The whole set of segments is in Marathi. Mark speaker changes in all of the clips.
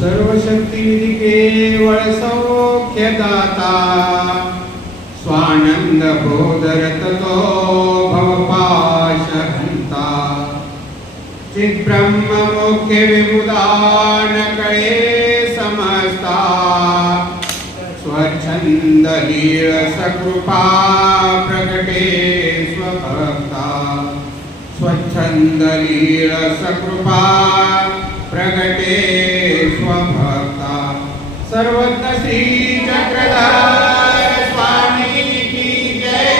Speaker 1: सर्वशक्ती केवळ सौख्यदाता स्वानंद बोधरत तो भवपाशहंता चिद्ब्रह्म मुख्य विमुदान कळे समस्ता स्वच्छंद लीळ सकृपा प्रकटे स्वभक्ता। स्वच्छंद लीळ सकृपा प्रकटे सर्वज्ञ श्री चक्रधर स्वामी की जय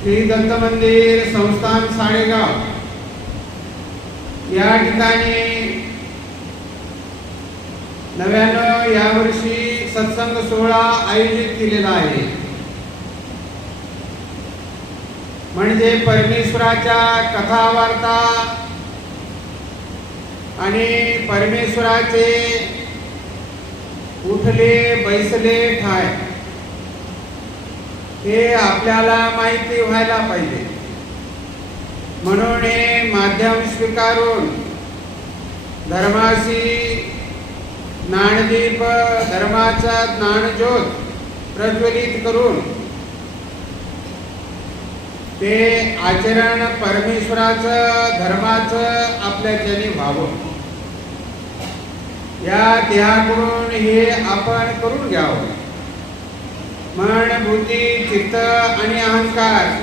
Speaker 1: श्री दत्त मंदिर संस्थान साडेगाव. या ठिकाणी नव्यानं यावर्षी सत्संग सोहळा आयोजित केलेला आहे. म्हणजे परमेश्वराच्या कथा वार्ता आणि परमेश्वराचे उठले बैसले ठाय. हे आपल्याला माहिती व्हायला पाहिजे. म्हणून हे माध्यम स्वीकारून धर्माशी नाणदीप धर्माचा ज्ञानज्योत प्रज्वलित करून ते आचरण परमेश्वराचं धर्माचं आपल्याच्याने व्हावं. या देहाकडून हे आपण करून घ्यावं. मन बुद्धी चित्त आणि अहंकार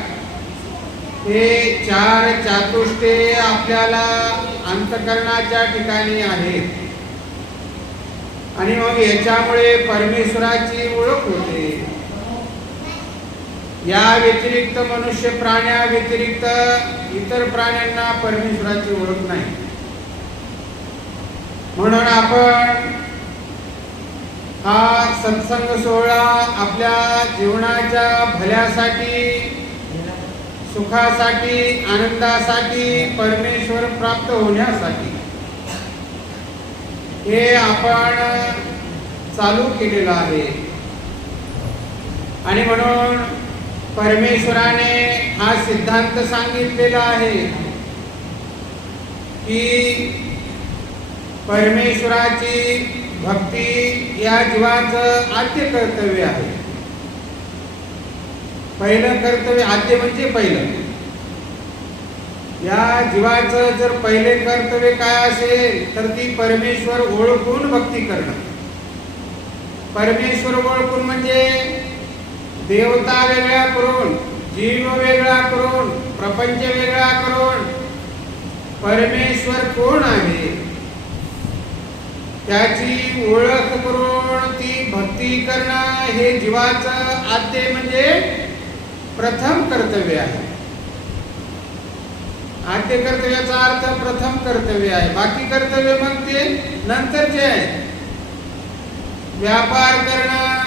Speaker 1: हे चार चातुष्टे आपल्याला अंतकरणाच्या ठिकाणी आहेत. आणि मग याच्यामुळे परमेश्वराची ओळख होते. या व्यतिरिक्त मनुष्य प्राण्या व्यतिरिक्त इतर प्राण्यांना परमेश्वराची ओळख नाही. म्हणून आपण हा सत्संग सोहळा आपल्या जीवनाच्या भल्यासाठी सुखासाठी आनंदासाठी परमेश्वर प्राप्त होण्यासाठी हे आपण चालू केलेलं आहे. आणि म्हणून परमेश्वराने हा सिद्धांत सांगितलेला आहे की परमेश्वराची भक्ती या जीवाचं आद्य कर्तव्य आहे. पहिलं कर्तव्य आद्य म्हणजे पहिलं. या जीवाचं जर पहिले कर्तव्य काय असेल तर ती परमेश्वर ओळखून भक्ती करणं. परमेश्वर ओळखून म्हणजे देवता वेगळ्या करून जीव वेगळा करून प्रपंच वेगळा करून परमेश्वर कोण आहे? त्याची ओळख करून ती भक्ती करणं हे जीवाचं आद्य म्हणजे प्रथम कर्तव्य आहे. आद्य कर्तव्याचा अर्थ प्रथम कर्तव्य आहे. बाकी कर्तव्य मग ते नंतरचे आहे व्यापार करणं करणं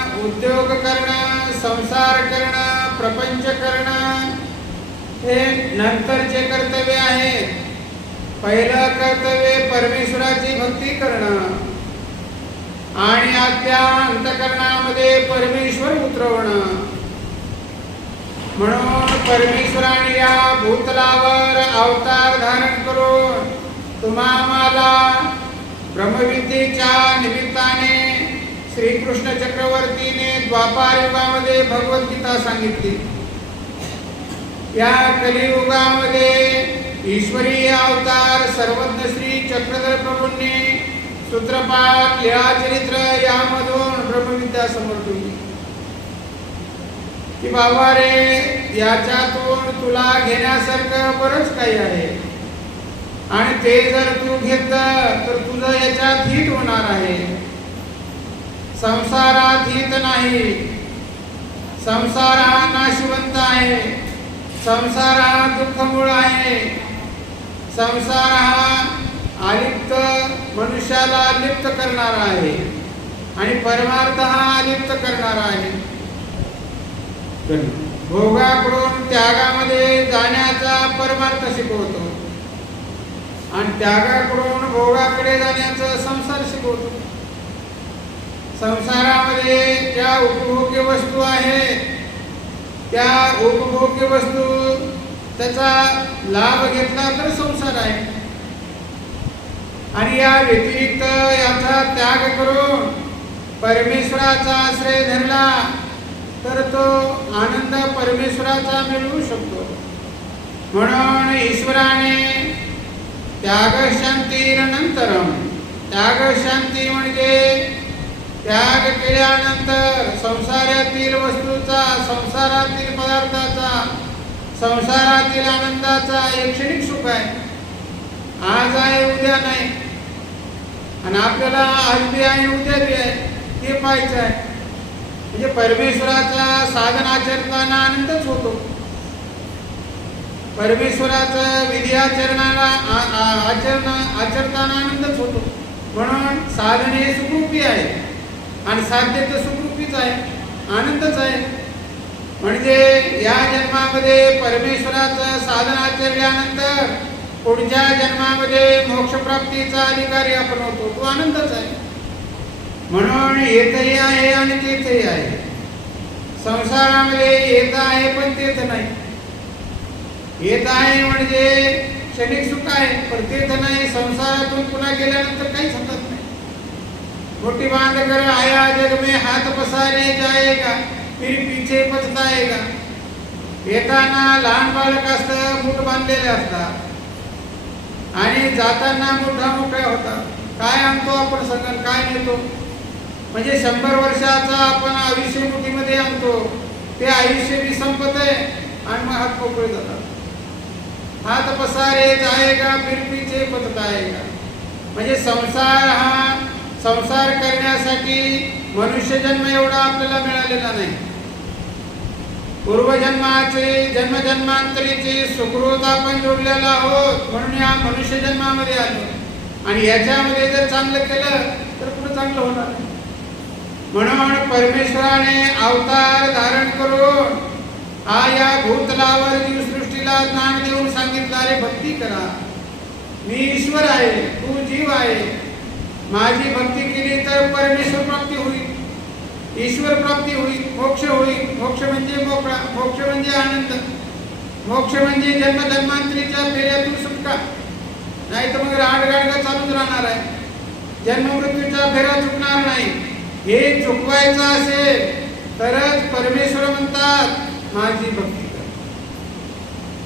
Speaker 1: संसार करणं प्रपंच करणं हे नंतरचे कर्तव्य आहे पहिलं कर्तव्य परमेश्वराची भक्ती करणं. आणि आपल्या अंतकरणामध्ये परमेश्वर उतरवणं. म्हणून परमेश्वराने या भूतलावर अवतार धारण करून तुम्हा मला ब्रह्मविद्येच्या निमित्ताने श्रीकृष्ण चक्रवर्तीने द्वापार युगामध्ये भगवद्गीता सांगितली. या कलियुगामध्ये ईश्वरीय अवतार सर्वज्ञ श्री चक्रधर प्रभूंनी सूत्रपाठ लिळाचरित्र यामधून ब्रह्मविद्या समोर ठेवली. की बाबा रे याच्यातून तुला घेण्यासारखं बरंच काही आहे. आणि ते जर तू घेतलं तर तुझं याच्यात हिट होणार आहे. संसारात हित नाही. संसार हा नाशिवंत आहे. संसार हा दुःखमूळ आहे. संसार हा अलिप्त मनुष्याला लिप्त करणारा आहे. आणि परमार्थ हा अलिप्त करणारा आहे. भोगाकडून त्यागामध्ये जाण्याचा परमार्थ शिकवतो. आणि त्यागाकडून भोगाकडे जाण्याचा संसार शिकवतो. संसारामध्ये ज्या उपभोग्य वस्तू आहेत त्या उपभोग्य वस्तू त्याचा लाभ घेतला तर संसार आहे. आणि या व्यतिरिक्त याचा त्याग करून परमेश्वराचा आश्रय धरला तर तो आनंद परमेश्वराचा मिळवू शकतो. म्हणून ईश्वराने त्याग शांतीनंतरम त्याग शांती म्हणजे त्याग केल्यानंतर संसारातील वस्तूचा संसारातील पदार्थाचा संसारातील आनंदाचा एक क्षणिक सुख आहे. आज आहे उद्या नाही. आणि आपल्याला आज बी आहे उद्या बी आहे ते पाहायचं आहे. म्हणजे परमेश्वराचा साधन आचरताना आनंदच होतो. परमेश्वराचं विधी आचरणाला आचरण आचरताना आनंदच होतो. म्हणून साधन हे सुखरूपी आहे. आणि साध्य तर सुखरूपीच आहे आनंदच आहे. म्हणजे या जन्मामध्ये परमेश्वराचं साधन आचरल्यानंतर पुढच्या जन्मामध्ये मोक्षप्राप्तीचा अधिकारी आपण होतो तो आनंदच आहे. म्हणून येतही आहे आणि तेथही आहे. संसारामध्ये येत आहे पण तेथ नाही. येत आहे म्हणजे क्षणिक सुख आहे पण तेथ नाही संसारातून पुन्हा गेल्यानंतर काहीच हातात नाही. मोठी बांध कर आया जग में हाथ पसारे जाएगा फिर पीछे पछताएगा। येताना लहान बालक असतं मूठ बांधलेले असतात आणि जाताना मोठा मोठा होता। काय आणतो आपण सगळं काय नेतो? म्हणजे शंभर वर्षाचा आपण आयुष्य मुठीमध्ये आणतो ते आयुष्य बी संपत आहे आणि मग हात मोकळे जातात. हात पसारे जाएगा फिर पीछे पछताएगा। म्हणजे संसार हा संसार करण्यासाठी मनुष्य जन्म एवढा आपल्याला मिळालेला नाही. पूर्वजन्माचे जन्मजन्मांतरीचे सुकृत आपण जोडलेला आहोत म्हणून या मनुष्य जन्मामध्ये आलो. आणि याच्यामध्ये जर चांगलं केलं तर पुढे चांगलं होणार. म्हणून परमेश्वराने अवतार धारण करून हा या भूतलावर जीवसृष्टीला ज्ञान देऊन सांगितलं अरे भक्ती करा. मी ईश्वर आहे तू जीव आहे माझी भक्ती केली तर परमेश्वर प्राप्ती होईल. ईश्वर प्राप्ती होईल मोक्ष होईल. मोक्ष म्हणजे मोकळा मोक्ष म्हणजे आनंद. मोक्ष म्हणजे जन्मधर्मांतरीच्या फेऱ्यातून सुटका. नाही तर मग राडगाडगा चालूच राहणार आहे. जन्म मृत्यूच्या फेऱ्या चुकणार नाही. हे चुकवायचं असेल तरच परमेश्वर म्हणतात माझी भक्ती कर.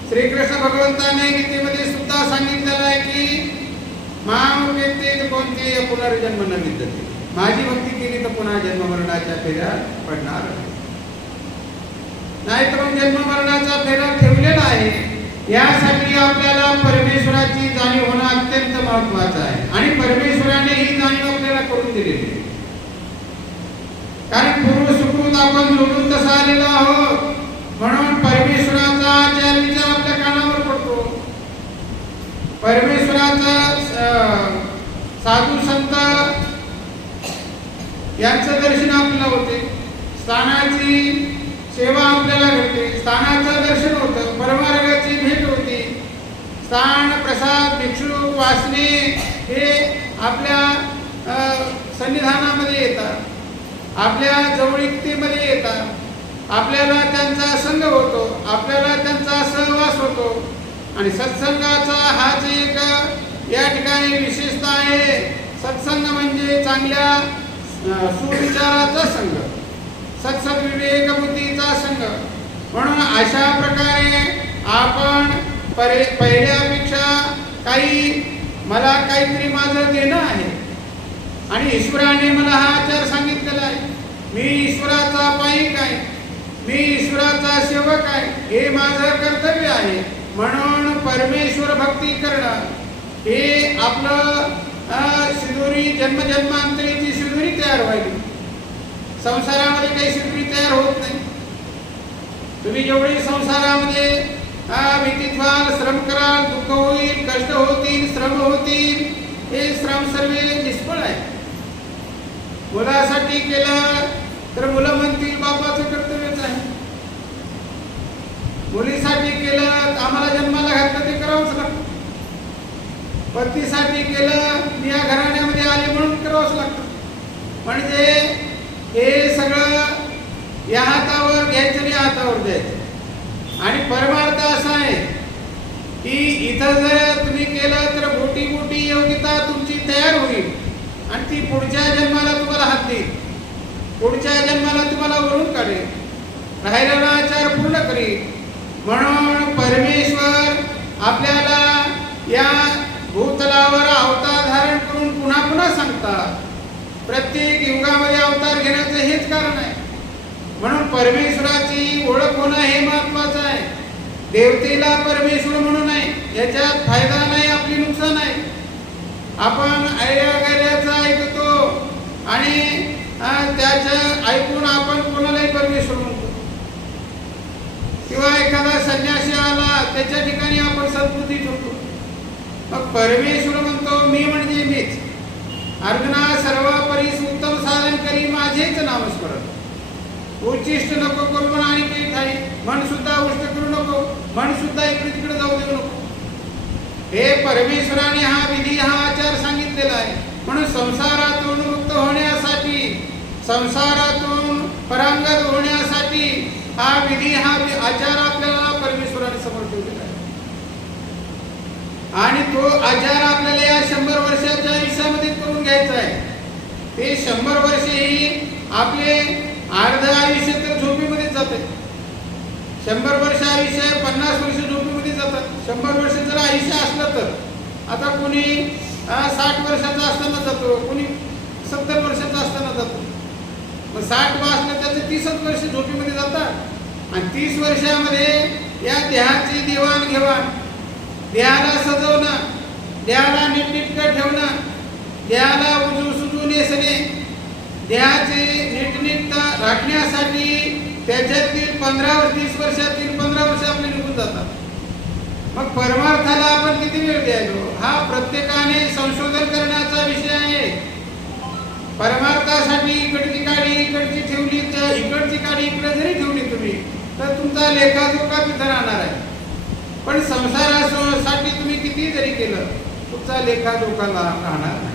Speaker 1: श्रीकृष्ण भगवंताने गीतेमध्ये सुद्धा सांगितलेलं आहे की माम व्यक्ती कोणते पुनर्जन्म न विद्यते माझी भक्ती केली तर पुन्हा जन्ममरणाच्या फेऱ्या पडणार नाही. तर मग जन्म फेरा ठेवलेला आहे. यासाठी आपल्याला परमेश्वराची जाणीव होणं अत्यंत महत्वाचं आहे. आणि परमेश्वराने ही जाणीव आपल्याला करून दिलेली आहे. कारण पूर्व सुकृत आपण जोडून तसा आलेलो आहोत. म्हणून परमेश्वराचा आचार विचार परमेश्वराचा साधू संत यांचं दर्शन आपल्याला होते. स्थानाची सेवा आपल्याला घडते स्थानाचं दर्शन होतं. परमार्गाची भेट होती. स्थान प्रसाद भिक्षू वासने हे आपल्या संविधानामध्ये येतात. आपल्या जवळीकतेमध्ये येतात. आपल्याला त्यांचा संग होतो. आपल्याला त्यांचा सहवास होतो. आणि सत्संगाचा हाच एक या ठिकाणी विशेषता आहे. सत्संग म्हणजे चांगल्या सुविचाराचा संघ. सत्सद विवेक बुद्धीचा संघ. म्हणून अशा प्रकारे आपण परे पहिल्यापेक्षा काही मला काहीतरी माझं देणं आहे. आणि ईश्वराने मला हा आचार सांगितलेला आहे. मी ईश्वराचा पाईक आहे मी ईश्वराचा सेवक आहे. हे माझं कर्तव्य आहे. म्हणून परमेश्वर भक्ती करणं हे आपलं अं, शिदोरी जन्मजन्मांतरीची शिदोरी तयार व्हायची संसारामध्ये काही शिदोरी तयार होत नाही. तुम्ही जेवढी संसारामध्ये भीतीत व्हाल श्रम कराल दुःख होईल कष्ट होतील श्रम होतील हे श्रम सर्व निष्फळ आहे. मुलासाठी केलं तर मुलं म्हणतील बापाचं कर्तव्य मुलीसाठी केलं तर आम्हाला जन्माला घातलं ते करावंच लागतं. पतीसाठी केलं या घराण्यामध्ये आले म्हणून करावंच लागतं. म्हणजे हे सगळं या हातावर घ्यायचं या हातावर द्यायचं. आणि परमार्थ असा आहे की इथं जर तुम्ही केलं तर मोठी मोठी योग्यता तुमची तयार होईल. आणि ती पुढच्या जन्माला तुम्हाला हात देईल. पुढच्या जन्माला तुम्हाला वरून काढेल. राहिलेला आचार पूर्ण करील. म्हणून परमेश्वर आपल्याला या भूतलावर अवतार धारण करून पुन्हा पुन्हा सांगतात. प्रत्येक युगामध्ये अवतार घेण्याचं हेच कारण आहे. म्हणून परमेश्वराची ओळख होणं हे महत्वाचं आहे. देवतेला परमेश्वर म्हणून आहे याच्यात फायदा नाही आपली नुकसान आहे. आपण ऐऱ्या ऐकतो आणि त्याच्या ऐकून आपण कोणालाही परमेश्वर म्हणतो. किंवा एखादा संन्यासी आला त्याच्या ठिकाणी आपण संस्कृती ठेवतो. मग परमेश्वर म्हणतो मी म्हणजे मीच. अर्जुना सर्व परीस उत्तम साधन करी माझेच नामस्मरण. उच्चिष्ट नको करू म्हणा आणि काही ठाई. मन सुद्धा उष्ट करू नको. मन सुद्धा इकडे तिकडे जाऊ देऊ नको. हे परमेश्वराने हा विधी हा आचार सांगितलेला आहे. म्हणून संसारातून मुक्त होण्यासाठी संसारातून परांगत होण्यासाठी हा विधी हा आचार आपल्याला परमेश्वराने समोर ठेवलेला आहे. आणि तो आचार आपल्याला या शंभर वर्षाच्या आयुष्यामध्ये करून घ्यायचा आहे. ते शंभर वर्ष ही आपले अर्ध आयुष्य तर झोपेमध्ये जाते. शंभर वर्ष आयुष्य पन्नास वर्ष झोपेमध्ये जातात. शंभर वर्ष जर आयुष्य असलं तर. आता कोणी साठ वर्षाचा असताना जातो कोणी सत्तर वर्षाचा असताना जातो. मग साठ वाजलं त्याचं तीसच वर्ष झोपीमध्ये जातात. आणि तीस वर्षामध्ये या देहाची देवाणघेवाण देहाला सजवणं देहाला नीटनीटकं ठेवणं देहाला उजू सुजू नेसणे देहाचे नीटनिट राखण्यासाठी त्याच्यातील पंधरा तीस वर्षातील पंधरा वर्ष आपले निघून जातात. मग परमार्थाला आपण किती वेळ द्यायलो हा प्रत्येकाने संशोधन करण्याचा विषय आहे. परमार्थासाठी इकडची गाडी इकडची ठेवली तर इकडची गाडी इकडे जरी ठेवली तुम्ही तर तुमचा लेखाजोखा तिथं राहणार आहे. पण संसारासाठी तुम्ही किती जरी केलं तुमचा लेखाजोखा राहणार नाही.